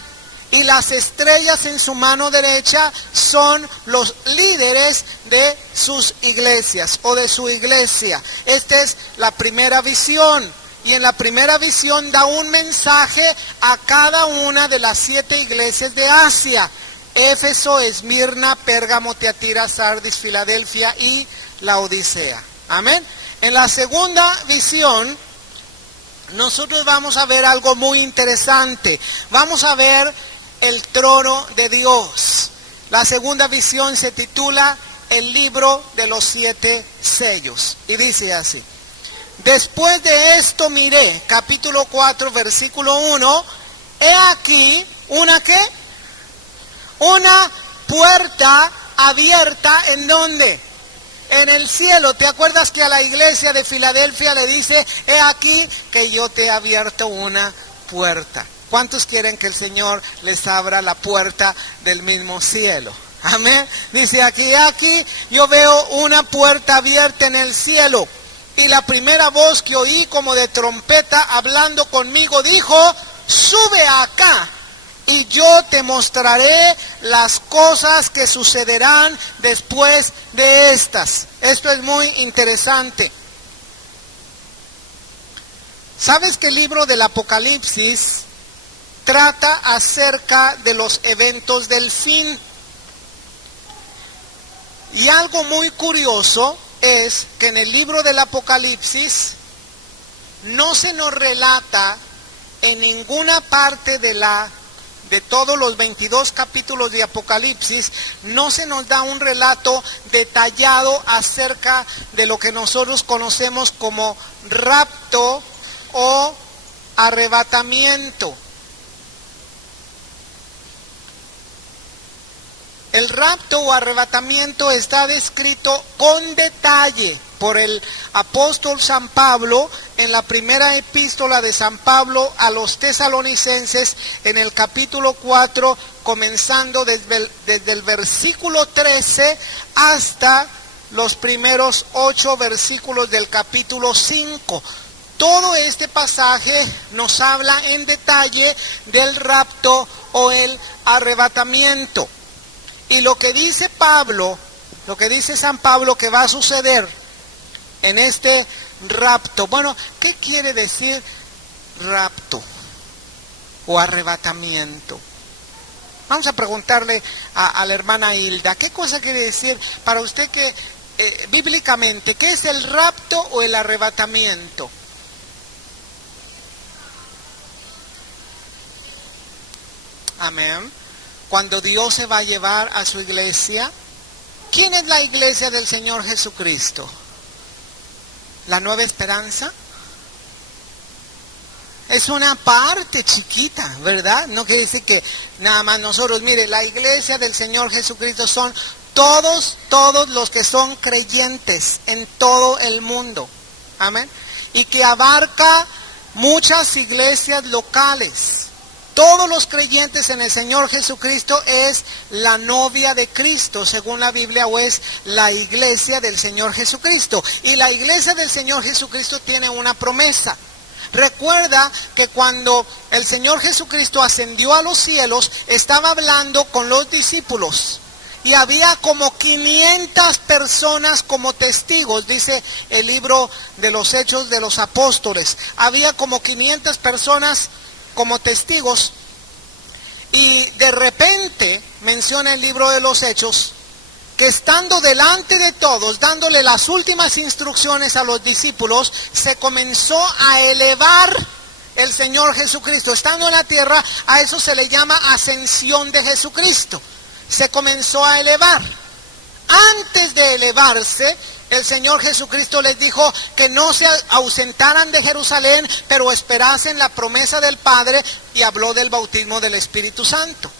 Y las estrellas en su mano derecha son los líderes de sus iglesias o de su iglesia. Esta es la primera visión. Y en la primera visión da un mensaje a cada una de las 7 iglesias de Asia: Éfeso, Esmirna, Pérgamo, Tiatira, Sardis, Filadelfia y Laodicea. Amén. En la segunda visión, nosotros vamos a ver algo muy interesante. Vamos a ver el trono de Dios. La segunda visión se titula El libro de los 7 sellos. Y dice así: después de esto miré, capítulo 4, versículo 1, he aquí, ¿una qué? Una puerta abierta, ¿en dónde? En el cielo. ¿Te acuerdas que a la iglesia de Filadelfia le dice, he aquí que yo te he abierto una puerta? ¿Cuántos quieren que el Señor les abra la puerta del mismo cielo? Amén. Dice aquí yo veo una puerta abierta en el cielo. Y la primera voz que oí como de trompeta hablando conmigo dijo, sube acá y yo te mostraré las cosas que sucederán después de estas. Esto es muy interesante. ¿Sabes que el libro del Apocalipsis trata acerca de los eventos del fin? Y algo muy curioso es que en el libro del Apocalipsis no se nos relata en ninguna parte de todos los 22 capítulos de Apocalipsis, no se nos da un relato detallado acerca de lo que nosotros conocemos como rapto o arrebatamiento. El rapto o arrebatamiento está descrito con detalle por el apóstol San Pablo en la primera epístola de San Pablo a los tesalonicenses, en el capítulo 4, comenzando desde el versículo 13 hasta los primeros 8 versículos del capítulo 5. Todo este pasaje nos habla en detalle del rapto o el arrebatamiento. Y lo que dice Pablo, lo que dice San Pablo que va a suceder en este rapto. Bueno, ¿qué quiere decir rapto o arrebatamiento? Vamos a preguntarle a la hermana Hilda, ¿qué cosa quiere decir para usted que bíblicamente, qué es el rapto o el arrebatamiento? Amén. Cuando Dios se va a llevar a su iglesia. ¿Quién es la iglesia del Señor Jesucristo? ¿La Nueva Esperanza? Es una parte chiquita, ¿verdad? No quiere decir que nada más nosotros. Mire, la iglesia del Señor Jesucristo son todos los que son creyentes en todo el mundo. Amén. Y que abarca muchas iglesias locales. Todos los creyentes en el Señor Jesucristo es la novia de Cristo, según la Biblia, o es la iglesia del Señor Jesucristo. Y la iglesia del Señor Jesucristo tiene una promesa. Recuerda que cuando el Señor Jesucristo ascendió a los cielos, estaba hablando con los discípulos. Y había como 500 personas como testigos, dice el libro de los Hechos de los Apóstoles. Había como 500 personas como testigos, y de repente menciona el libro de los Hechos que estando delante de todos, dándole las últimas instrucciones a los discípulos, se comenzó a elevar el Señor Jesucristo. Estando en la tierra, a eso se le llama ascensión de Jesucristo. Se comenzó a elevar. Antes de elevarse, el Señor Jesucristo les dijo que no se ausentaran de Jerusalén, pero esperasen la promesa del Padre, y habló del bautismo del Espíritu Santo.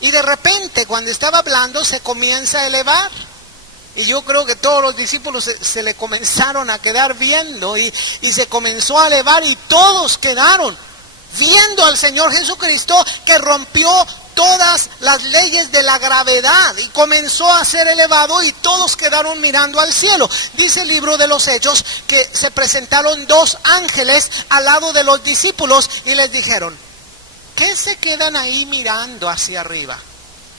Y de repente, cuando estaba hablando, se comienza a elevar. Y yo creo que todos los discípulos se le comenzaron a quedar viendo y se comenzó a elevar, y todos quedaron viendo al Señor Jesucristo, que rompió todas las leyes de la gravedad y comenzó a ser elevado, y todos quedaron mirando al cielo. Dice el libro de los Hechos que se presentaron 2 ángeles al lado de los discípulos y les dijeron: ¿qué se quedan ahí mirando hacia arriba?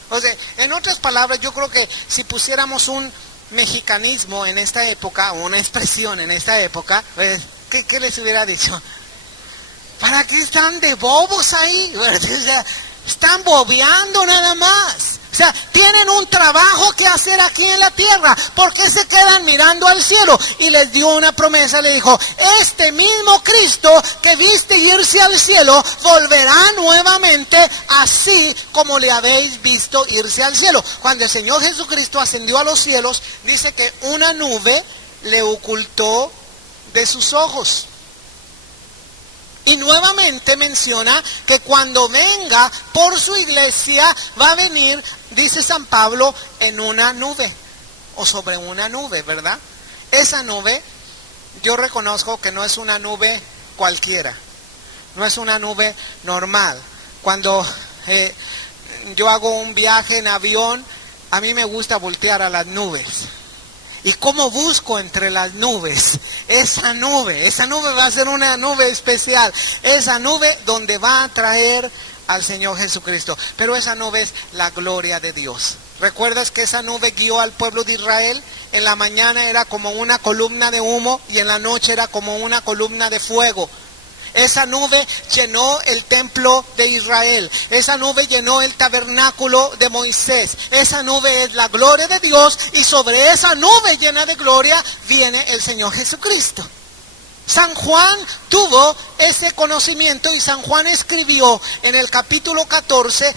O sea, en otras palabras, yo creo que si pusiéramos un mexicanismo en esta época, o una expresión en esta época, ¿qué les hubiera dicho? ¿Para qué están de bobos ahí? O sea, están bobeando nada más. O sea, tienen un trabajo que hacer aquí en la tierra. ¿Por qué se quedan mirando al cielo? Y les dio una promesa, le dijo: este mismo Cristo que viste irse al cielo, volverá nuevamente, así como le habéis visto irse al cielo. Cuando el Señor Jesucristo ascendió a los cielos, dice que una nube le ocultó de sus ojos. Y nuevamente menciona que cuando venga por su iglesia, va a venir, dice San Pablo, en una nube, o sobre una nube, ¿verdad? Esa nube, yo reconozco que no es una nube cualquiera, no es una nube normal. Cuando yo hago un viaje en avión, a mí me gusta voltear a las nubes. ¿Y cómo busco entre las nubes? Esa nube va a ser una nube especial. Esa nube donde va a traer al Señor Jesucristo. Pero esa nube es la gloria de Dios. ¿Recuerdas que esa nube guió al pueblo de Israel? En la mañana era como una columna de humo y en la noche era como una columna de fuego. Esa nube llenó el templo de Israel. Esa nube llenó el tabernáculo de Moisés. Esa nube es la gloria de Dios, y sobre esa nube llena de gloria viene el Señor Jesucristo. San Juan tuvo ese conocimiento, y San Juan escribió en el capítulo 14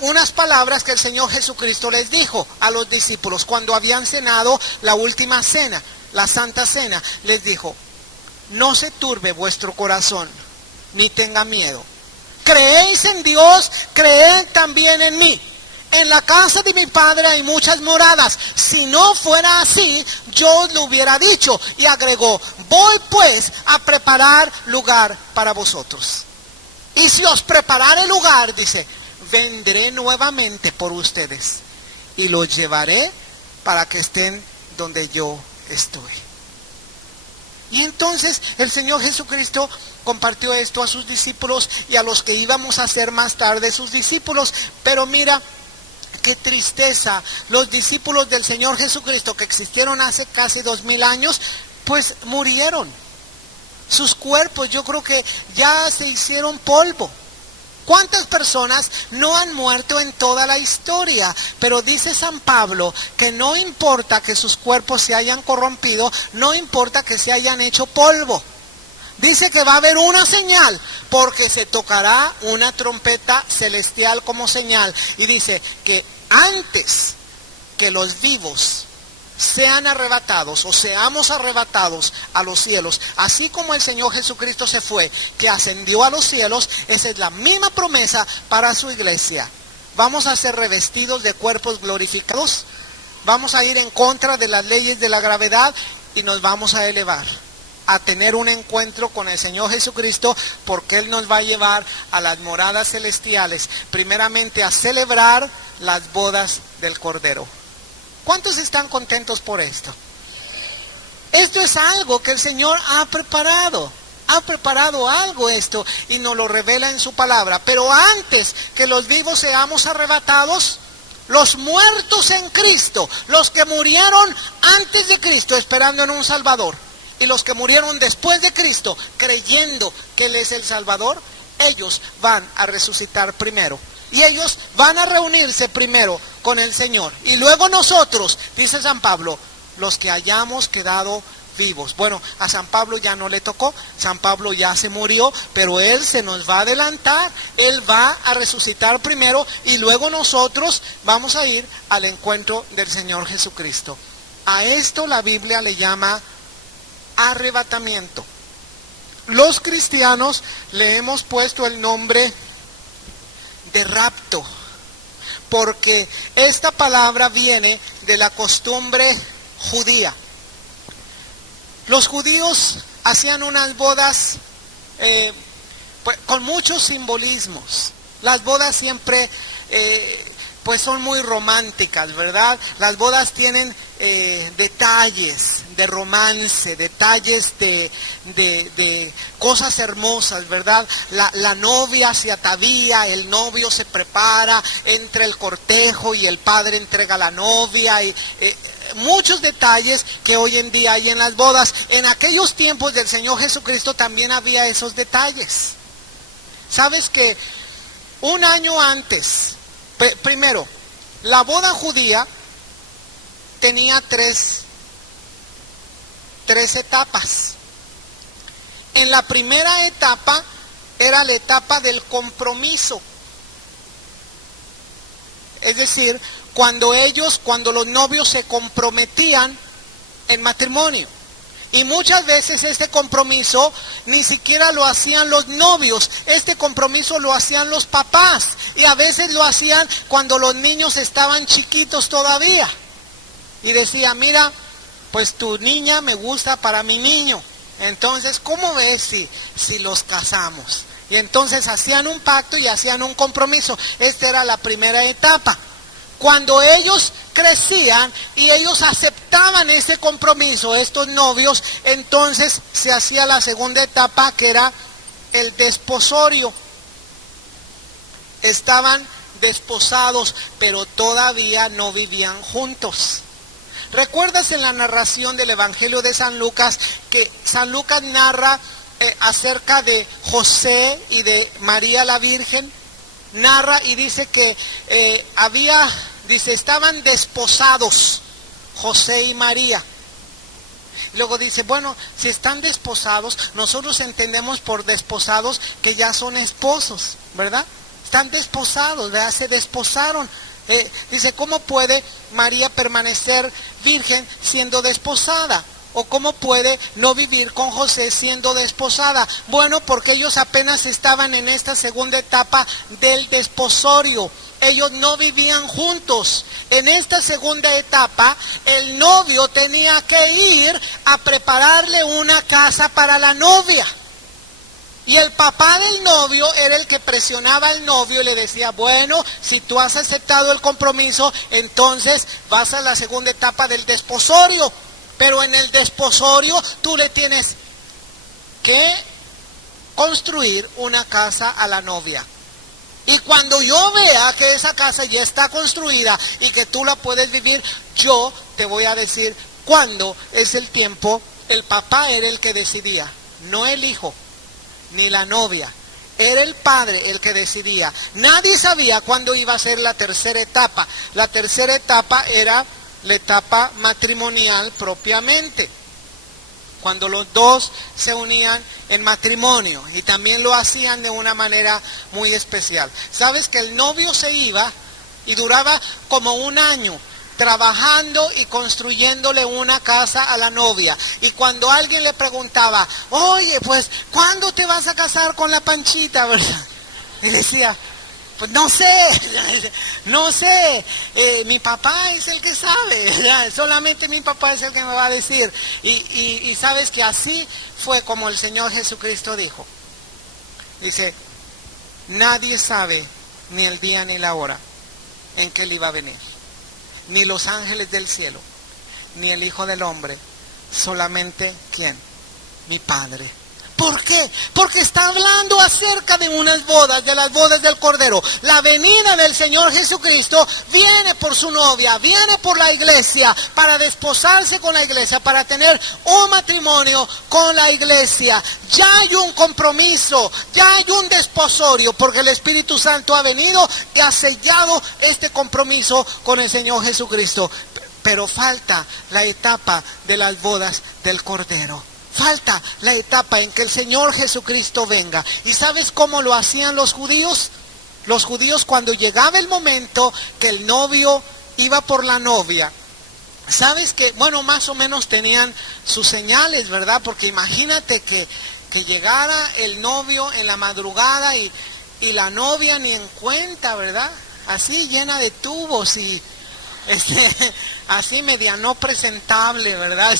unas palabras que el Señor Jesucristo les dijo a los discípulos cuando habían cenado la última cena, la Santa Cena. Les dijo: no se turbe vuestro corazón, ni tenga miedo. Creéis en Dios, creed también en mí. En la casa de mi Padre hay muchas moradas. Si no fuera así, yo os lo hubiera dicho. Y agregó: voy pues a preparar lugar para vosotros. Y si os preparare lugar, dice, vendré nuevamente por ustedes y los llevaré para que estén donde yo estoy. Y entonces el Señor Jesucristo compartió esto a sus discípulos y a los que íbamos a ser más tarde sus discípulos. Pero mira, qué tristeza, los discípulos del Señor Jesucristo que existieron hace casi 2000 años, pues murieron. Sus cuerpos, yo creo que ya se hicieron polvo. ¿Cuántas personas no han muerto en toda la historia? Pero dice San Pablo que no importa que sus cuerpos se hayan corrompido, no importa que se hayan hecho polvo. Dice que va a haber una señal, porque se tocará una trompeta celestial como señal. Y dice que antes que los vivos sean arrebatados o seamos arrebatados a los cielos, así como el Señor Jesucristo se fue, que ascendió a los cielos, esa es la misma promesa para su iglesia. Vamos a ser revestidos de cuerpos glorificados, vamos a ir en contra de las leyes de la gravedad y nos vamos a elevar a tener un encuentro con el Señor Jesucristo, porque Él nos va a llevar a las moradas celestiales, primeramente a celebrar las bodas del Cordero. ¿Cuántos están contentos por esto? Esto es algo que el Señor ha preparado algo esto y nos lo revela en su palabra. Pero antes que los vivos seamos arrebatados, los muertos en Cristo, los que murieron antes de Cristo esperando en un Salvador, y los que murieron después de Cristo creyendo que Él es el Salvador, ellos van a resucitar primero. Y ellos van a reunirse primero con el Señor. Y luego nosotros, dice San Pablo, los que hayamos quedado vivos. Bueno, a San Pablo ya no le tocó, San Pablo ya se murió, pero Él se nos va a adelantar, Él va a resucitar primero y luego nosotros vamos a ir al encuentro del Señor Jesucristo. A esto la Biblia le llama arrebatamiento. Los cristianos le hemos puesto el nombre de rapto, porque esta palabra viene de la costumbre judía. Los judíos hacían unas bodas pues, con muchos simbolismos. Las bodas siempre pues son muy románticas, ¿verdad? Las bodas tienen detalles de romance, detalles de cosas hermosas, ¿verdad? La novia se atavía, el novio se prepara, entra el cortejo y el padre entrega a la novia y muchos detalles que hoy en día hay en las bodas. En aquellos tiempos del Señor Jesucristo también había esos detalles. ¿Sabes que un año antes, primero, la boda judía tenía tres etapas? En la primera etapa era la etapa del compromiso. Es decir, cuando los novios se comprometían en matrimonio. Y muchas veces este compromiso ni siquiera lo hacían los novios, este compromiso lo hacían los papás. Y a veces lo hacían cuando los niños estaban chiquitos todavía. Y decía, mira, pues tu niña me gusta para mi niño. Entonces, ¿cómo ves si los casamos? Y entonces hacían un pacto y hacían un compromiso. Esta era la primera etapa. Cuando ellos crecían y ellos aceptaban ese compromiso, estos novios, entonces se hacía la segunda etapa, que era el desposorio. Estaban desposados, pero todavía no vivían juntos. ¿Recuerdas en la narración del Evangelio de San Lucas que San Lucas narra acerca de José y de María la Virgen? Narra y dice que estaban desposados José y María. Luego dice, bueno, si están desposados, nosotros entendemos por desposados que ya son esposos, ¿verdad? Están desposados, ¿verdad? Se desposaron. Dice, ¿cómo puede María permanecer virgen siendo desposada? ¿O cómo puede no vivir con José siendo desposada? Bueno, porque ellos apenas estaban en esta segunda etapa del desposorio. Ellos no vivían juntos. En esta segunda etapa, el novio tenía que ir a prepararle una casa para la novia. Y el papá del novio era el que presionaba al novio y le decía, bueno, si tú has aceptado el compromiso, entonces vas a la segunda etapa del desposorio. Pero en el desposorio tú le tienes que construir una casa a la novia. Y cuando yo vea que esa casa ya está construida y que tú la puedes vivir, yo te voy a decir cuándo es el tiempo. El papá era el que decidía, no el hijo, ni la novia. Era el padre el que decidía. Nadie sabía cuándo iba a ser la tercera etapa. La tercera etapa era la etapa matrimonial propiamente, cuando los dos se unían en matrimonio, y también lo hacían de una manera muy especial. Sabes que el novio se iba y duraba como un año trabajando y construyéndole una casa a la novia. Y cuando alguien le preguntaba, oye, pues, ¿cuándo te vas a casar con la Panchita, verdad? Y decía, pues no sé, mi papá es el que sabe, ¿ya? Solamente mi papá es el que me va a decir. Y sabes que así fue como el Señor Jesucristo dijo. Dice, nadie sabe ni el día ni la hora en que Él iba a venir. Ni los ángeles del cielo, ni el Hijo del Hombre, solamente ¿quién? Mi Padre. ¿Por qué? Porque está hablando acerca de unas bodas, de las bodas del Cordero. La venida del Señor Jesucristo viene por su novia, viene por la iglesia, para desposarse con la iglesia, para tener un matrimonio con la iglesia. Ya hay un compromiso, ya hay un desposorio, porque el Espíritu Santo ha venido y ha sellado este compromiso con el Señor Jesucristo. Pero falta la etapa de las bodas del Cordero. Falta la etapa en que el Señor Jesucristo venga. ¿Y sabes cómo lo hacían los judíos? Los judíos, cuando llegaba el momento que el novio iba por la novia, sabes que, bueno, más o menos tenían sus señales, ¿verdad? Porque imagínate que llegara el novio en la madrugada y la novia ni en cuenta, ¿verdad? Así llena de tubos y así media no presentable, ¿verdad?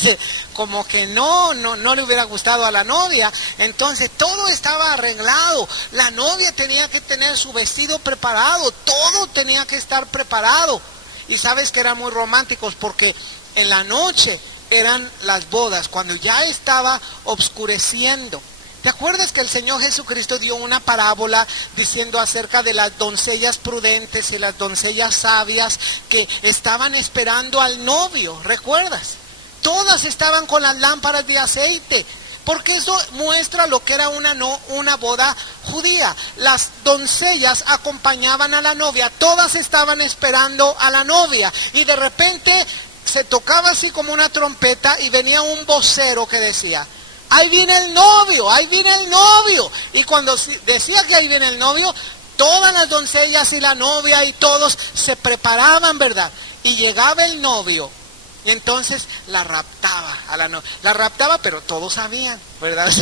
Como que no le hubiera gustado a la novia. Entonces todo estaba arreglado. La novia tenía que tener su vestido preparado, todo tenía que estar preparado. Y sabes que eran muy románticos porque en la noche eran las bodas, cuando ya estaba oscureciendo. ¿Te acuerdas que el Señor Jesucristo dio una parábola diciendo acerca de las doncellas prudentes y las doncellas sabias que estaban esperando al novio? ¿Recuerdas? Todas estaban con las lámparas de aceite, porque eso muestra lo que era una boda judía. Las doncellas acompañaban a la novia, todas estaban esperando a la novia, y de repente se tocaba así como una trompeta y venía un vocero que decía: ahí viene el novio, ahí viene el novio. Y cuando decía que ahí viene el novio, todas las doncellas y la novia y todos se preparaban, ¿verdad? Y llegaba el novio y entonces la raptaba a la novia. La raptaba, pero todos sabían, ¿verdad?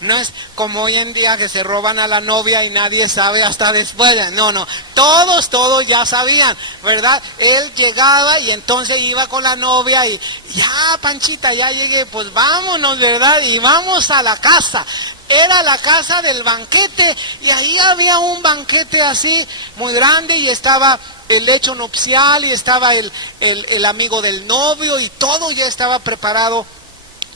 No es como hoy en día que se roban a la novia y nadie sabe hasta después. No, todos ya sabían, ¿verdad? Él llegaba y entonces iba con la novia y ya, Panchita, ya llegué, pues vámonos, ¿verdad? Y vamos a la casa. Era la casa del banquete y ahí había un banquete así muy grande y estaba el lecho nupcial y estaba el amigo del novio y todo ya estaba preparado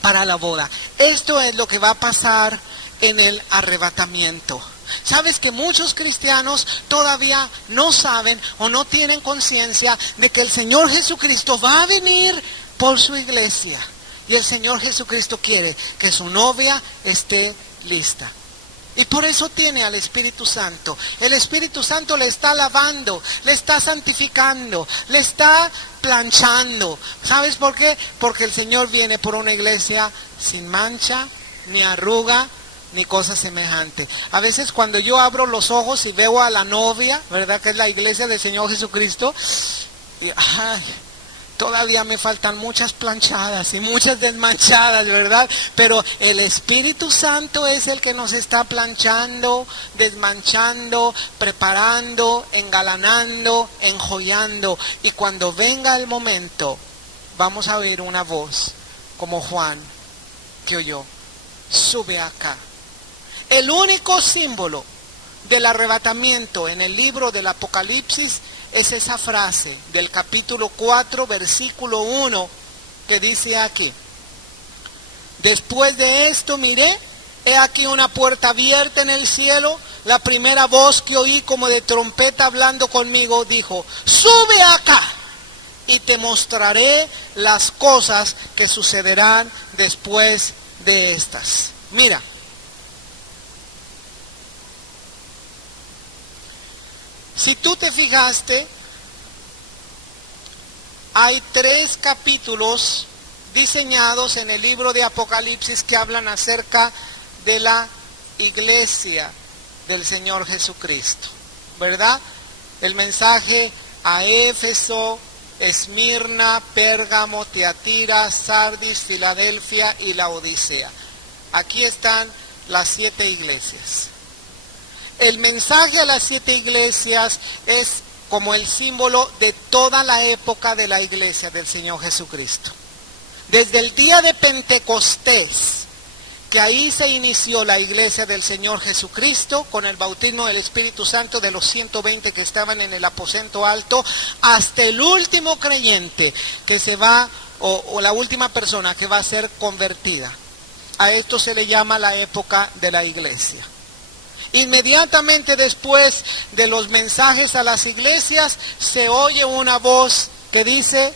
para la boda. Esto es lo que va a pasar en el arrebatamiento. Sabes que muchos cristianos todavía no saben o no tienen conciencia de que el Señor Jesucristo va a venir por su iglesia. Y el Señor Jesucristo quiere que su novia esté lista. Y por eso tiene al Espíritu Santo. El Espíritu Santo le está lavando, le está santificando, le está planchando. ¿Sabes por qué? Porque el Señor viene por una iglesia sin mancha, ni arruga, ni cosa semejante. A veces cuando yo abro los ojos y veo a la novia, ¿verdad? Que es la iglesia del Señor Jesucristo, y todavía me faltan muchas planchadas y muchas desmanchadas, ¿verdad? Pero el Espíritu Santo es el que nos está planchando, desmanchando, preparando, engalanando, enjollando. Y cuando venga el momento, vamos a oír una voz como Juan que oyó: sube acá. El único símbolo del arrebatamiento en el libro del Apocalipsis es esa frase del capítulo 4, versículo 1, que dice aquí: después de esto miré, he aquí una puerta abierta en el cielo, la primera voz que oí como de trompeta hablando conmigo dijo: sube acá y te mostraré las cosas que sucederán después de estas. Mira, si tú te fijaste, hay 3 capítulos diseñados en el libro de Apocalipsis que hablan acerca de la iglesia del Señor Jesucristo, ¿verdad? El mensaje a Éfeso, Esmirna, Pérgamo, Tiatira, Sardis, Filadelfia y Laodicea. Aquí están las 7 iglesias. El mensaje a las 7 iglesias es como el símbolo de toda la época de la iglesia del Señor Jesucristo. Desde el día de Pentecostés, que ahí se inició la iglesia del Señor Jesucristo, con el bautismo del Espíritu Santo de los 120 que estaban en el aposento alto, hasta el último creyente que se va, o la última persona que va a ser convertida. A esto se le llama la época de la iglesia. Inmediatamente después de los mensajes a las iglesias, se oye una voz que dice: